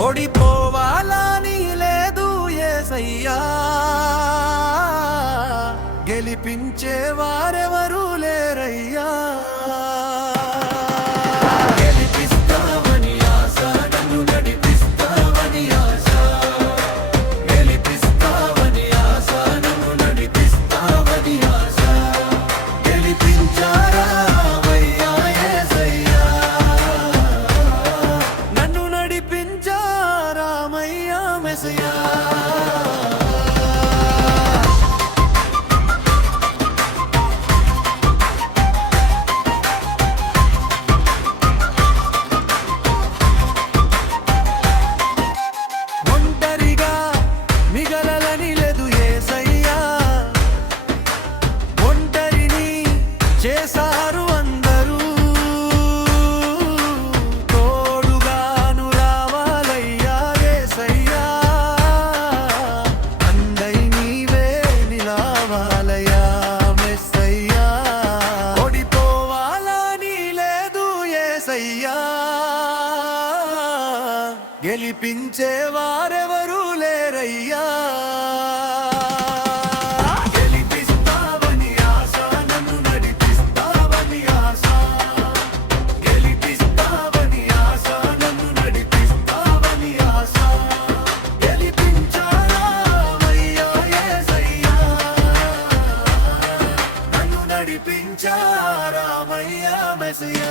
ఓడిపోవాలని లేదు ఏసయ్యా? గెలిపించే వారెవరు mesaya ఏసయ్యా గెలిపించే వారెవరూ లేరయ్యా. నడిపించారామయ్య మెసయా